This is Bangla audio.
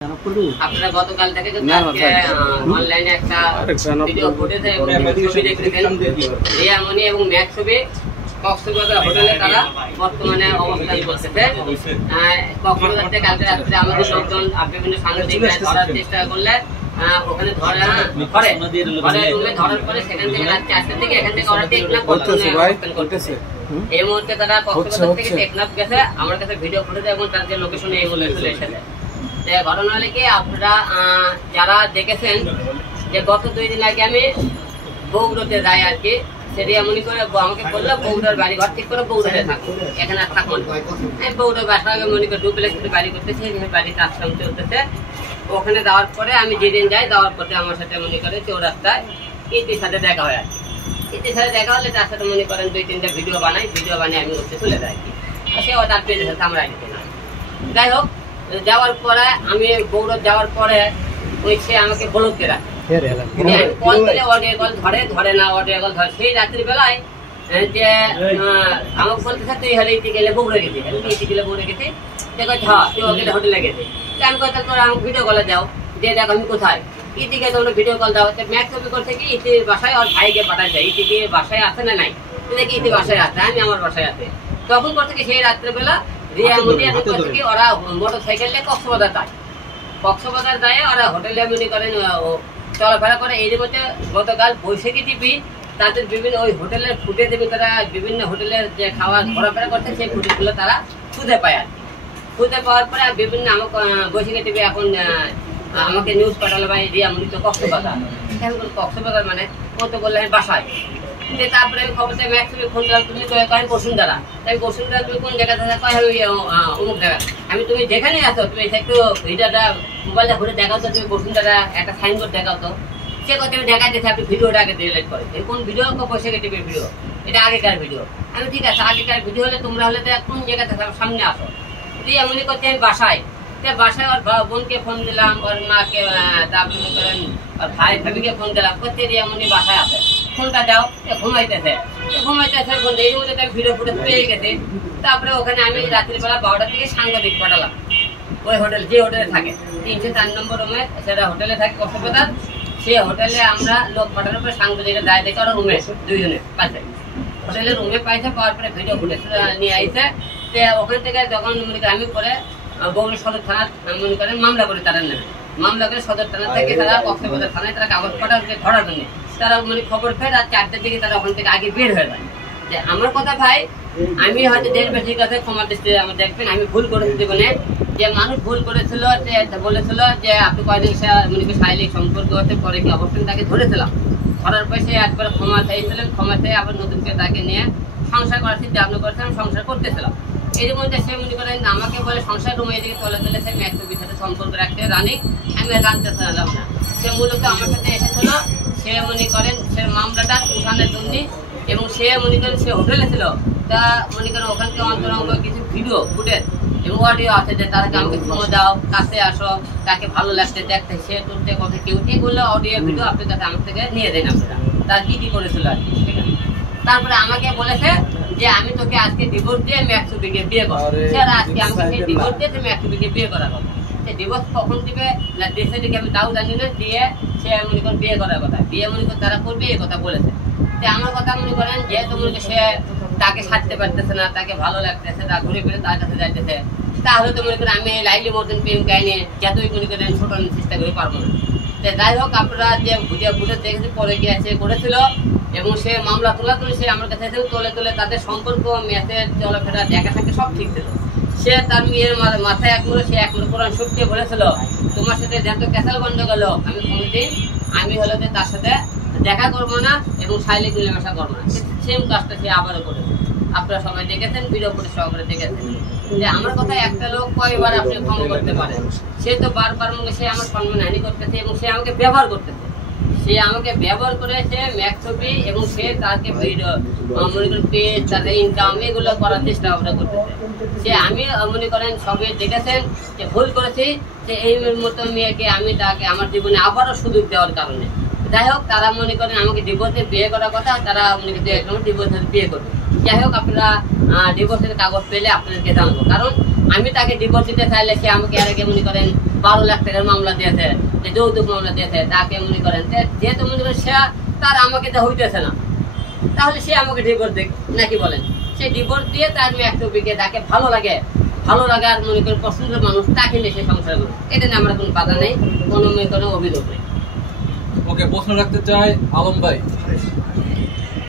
আপনারা গতকাল থেকে অনলাইনে একটা ভিডিও ফুটেজ এবং ছবি দেখতেছেন রিয়ামণি এবং ম্যাক ছবি কক্সবাজার হোটেলে তারা বর্তমানে অবস্থান করতেছে। কক্সবাজার থেকে কালকে রাত্রে আমাদের লোকজন বিভিন্ন সাংবাদিকরা ধরার চেষ্টা করলে ওখানে ধরার পরে সেখান থেকে রাত 4টার দিকে এখান থেকে ওরা টেকনাফ করতেছে। এই মুহূর্তে তারা কক্সবাজার থেকে টেকনাফ গেছে। আমার কাছে ভিডিও ফুটেজ এবং তার যে লোকেশন এই মুহূর্তে চলে এসেছে। ঘটনা হলে কি আপনারা যারা দেখেছেন যে গত 2 দিন আগে আমি বগুড়াতে যাই আর কি, সেটা মনে করে আমাকে বললো বগুড়ার বাড়ি ঘর ঠিক করে বগুড়াতে থাকো, এখানে আর থাকবো না। আমি বগুড়ার বাসায় মনে করে ডুপ্লেক্স বাড়ি করতেছি, বাড়ি কাজ কাম চলতেছে। ওখানে যাওয়ার পরে আমি যেদিন যাই যাওয়ার পরে আমার সাথে মনে করে চৌরাস্তায় ইতির সাথে দেখা হয় আর কি। ইতির সাথে দেখা হলে তার সাথে মনে করেন 2-3টা ভিডিও বানাই আমি ওতে চলে যাই আর সে তার পেজের সাথে আমরা দিতে না। যাই হোক, যাওয়ার পরে আমি বগুড়া যাওয়ার পরে ওই সে আমাকে বলতে রাখে, আমি কল দিলে অডিও কল ধরে না, অডিও কল ধরে। সেই রাত্রি বেলায় যে আমাকে বলতেছে তুই হলে ইতি গেলে বগুড়া গেছি, ইতি গেলে বগুড়া গেছি, হ্যাঁ তুই ওকে হোটেলে গেছি। আমি কথা তোরা আমাকে ভিডিও কলে যাও, দিয়ে দেখ আমি কোথায়। ইতিকে তোমরা ভিডিও কল দাও। ম্যাক ছবি করছে কি ইতির বাসায় ওর ভাইকে পাঠায় যায়, ইতিকে বাসায় আছে না নাই, দেখি ইতি বাসায় আছে, আমি আমার বাসায় আছে। তখন করছে কি সেই রাত্রেবেলা ওরা মোটর সাইকেল নিয়ে কক্সবাজার যায়, ওরা হোটেলে মনে করেন চলাফেরা করে। এর মধ্যে গতকাল বৈশাখী টিভি তাদের বিভিন্ন ওই হোটেলের ফুটে দেবে, তারা বিভিন্ন হোটেলের যে খাওয়া ঘোরাফেরা করছে সেই ফুটেজগুলো তারা খুঁজে পায় আর খুঁজে পাওয়ার পরে বিভিন্ন আমাকে বৈশাখী টিভি এখন আমাকে নিউজ পাঠালো ভাই রিয়ামণি তো কক্সবাজার। কক্সবাজার মানে ও তো বললে আমি বাসায়। তারপরে আমি খবর থেকে ম্যাক ছবি ফোন দিলাম, তুমি কয় বসুন্ধরা। আমি বসুন্ধরা তুমি কোন জায়গাতে কয় আমি অমুক জায়গা। আমি তুমি যেখানে আছো তুমি একটু ভিডিওটা মোবাইলটা ঘুরে দেখাও তো, তুমি বসুন্ধরা একটা সাইনবোর্ড দেখাও তো। সে কথা আমি দেখাই দিয়েছি, আপনি ভিডিওটা আগে ডিলিট করে কোন ভিডিও বৈশাখী টিভির ভিডিও, এটা আগেকার ভিডিও। আমি ঠিক আছে আগেকার ভিডিও হলে তোমরা হলে কোন জায়গাতে সামনে আসো। তুই এমনি করতে আমি বাসায় ওর বোনকে ফোন দিলাম, ওর মাকে, তারপরে করেন ওর ভাই ভাবিকে ফোন দিলাম, করতে রিয়ামণি বাসায় আছে, ফোনটা দাও। ঘুমাইতেছে ফোন এই মধ্যে আমি ভিডিও ফুটেজ পেয়ে গেছি। তারপরে ওখানে আমি রাত্রিবেলা 12টার দিকে সাংবাদিক পাঠালাম ওই হোটেল, যে হোটেলে থাকে 304 নম্বর রুমে, সেটা হোটেলে থাকে কক্সবাজার। সেই হোটেলে আমরা লোক পাঠানোর পরে সাংবাদিকরা যায় দেখে ওরা রুমে 2 জনে পাইছে, হোটেলের রুমে পাইছে। পাওয়ার পরে ভিডিও ফুটেজ নিয়ে আইছে। ওখান থেকে যখন মনে করেন আমি পরে বগুড়া সদর থানা মনে করেন মামলা করে তারা নেবে, মামলা করে সদর থানা থেকে তারা কক্সবাজার থানায় তারা কাগজ পাঠাচ্ছে ধরার জন্য। তারা মানে খবর পেয়ে রাত 4টার দিকে তারা ওখান থেকে আগে বের হয়ে যায়। যে আমার কথা ভাই, আমি হয়তো দেশবাসীর কাছে ক্ষমা দৃষ্টি আমার দেখবেন, আমি ভুল করেছি জীবনে। যে মানুষ ভুল করেছিল, বলেছিল যে আপনি কয়দিন মনে শারীরিক সম্পর্ক হতে পরে কি অবস্থান তাকে ধরেছিলাম, ধরার পর সে একবার ক্ষমা চাইছিলেন, ক্ষমা চেয়ে আবার নতুনকে তাকে নিয়ে সংসার করার চিন্তা ভাবনা করেছিলাম, সংসার করতেছিলাম। এর মধ্যে সে মনে করেন আমাকে বলে সংসার রুমে এদিকে চলে সে ম্যাক ছবির সাথে সম্পর্ক রাখতে রানি, আমি জানতে চাইলাম না। সে মূলত আমার সাথে এসেছিল, সে মনে করেন সে মামলাটা উঠানের জন্য, এবং সে মনে করেন সে হোটেলে ছিল। তা মনে করেন ওখানকে অন্তরঙ্গ কিছু ভিডিও ফুটেজ এবং অডিও আছে যে তাদেরকে আমাকে সময় দাও, কাছে আসো, তাকে ভালো লাগছে দেখতে, সে তুলতে কথা কেউ, এগুলো অডিও ভিডিও আপনার কাছে আমার থেকে নিয়ে দেন আপনারা, তার কি করেছিল আর কি। ঠিক আছে, তারপরে আমাকে বলেছে যে আমি তোকে আজকে ডিভোর্স দিয়ে ম্যাক ছবিকে বিয়ে করবো। স্যার আজকে আমাকে সেই ডিভোর্স দিয়ে ম্যাক ছবিকে বিয়ে করার কথা। সে ডিভোর্স কখন দিবে না দেশে দিকে আমি তাও জানি না, দিয়ে সে মনে করেন বিয়ে করার কথা, বিয়ে মনে করেন তারা করবে এই কথা বলেছে। আমার কথা মনে করেন যেহেতু মনে করেন সে তাকে ছাড়তে পারতেছে না, তাকে ভালো লাগতেছে, তা ঘুরে ফিরে তার কাছে যাইতেছে, তাহলে তো মনে করেন আমি লাইলি মতন প্রেম কাহিনী যতই মনে করেন ছোটানোর চেষ্টা করে পারবো না। যাই হোক, আপনারা যে ভিডিও ফুটেজ দেখেছি পরে গিয়ে করেছিল এবং সে মামলা তোলা তুলে সে আমার কাছে তোলে তাদের সম্পর্ক ম্যাচের চলাফেরা দেখা থাকে সব ঠিক ছিল। সে তার মেয়ের মাথায় সে একমুড়ো কোরআন শক্তি বলেছিল তোমার সাথে যত ক্যাসাল বন্ধ গেল আমি কোনোদিন আমি হলো যে তার সাথে দেখা করবো না এবং শারীরিক মিলেমিশা করবো না। সেম কাজটা সে আবারও করেছে, আপনারা সবাই দেখেছেন, ভিডিও করে সহকারে দেখেছেন। যে আমার কথা একটা লোক কয়বার আপনি ক্ষমা করতে পারেন, সে তো বারবার মনে সে আমার সম্মান হানি করতেছে এবং সে আমাকে ব্যবহার করতেছে, সে আমাকে ব্যবহার করেছে ম্যাক ছবি এবং সে তাকে মনে করেন পেজ তাদের ইনকাম এগুলো করার চেষ্টা ভাবনা করতেছে। সে আমি মনে করেন সবাই দেখেছেন যে ভুল করেছি, যে এই মতো মেয়েকে আমি তাকে আমার জীবনে আবারও সুযোগ দেওয়ার কারণে। যাই হোক, তারা মনে করেন আমাকে ডিভোর্সে বিয়ে করার কথা, তারা মনে করেন ডিভোর্সে বিয়ে করবে। যাই হোক, আপনারা ডিভোর্সের কাগজ পেলে আপনাদেরকে জানবো, কারণ আমি তাকে ডিভোর্স দিতে চাইলে সে আমাকে আর আগে মনে করেন 12 লাখ টাকার মামলা দিয়েছে, যে যৌতুক মামলা দিয়েছে, তাকে মনে করেন যেহেতু মনে করেন সে তার আমাকে তো হইতেছে না, তাহলে সে আমাকে ডিভোর্স দেখ নাকি বলেন? সে ডিভোর্স দিয়ে তার মেয়ে একটা বিকে, তাকে ভালো লাগে আর মনে করেন পছন্দের মানুষ তাকে নিয়ে সে সংসার করবে, এটা নিয়ে আমরা কোনো বাধা নেই, কোনো মনে করেন অভিযোগ নেই। ওকে, প্রশ্ন রাখতে চাই আলম ভাই।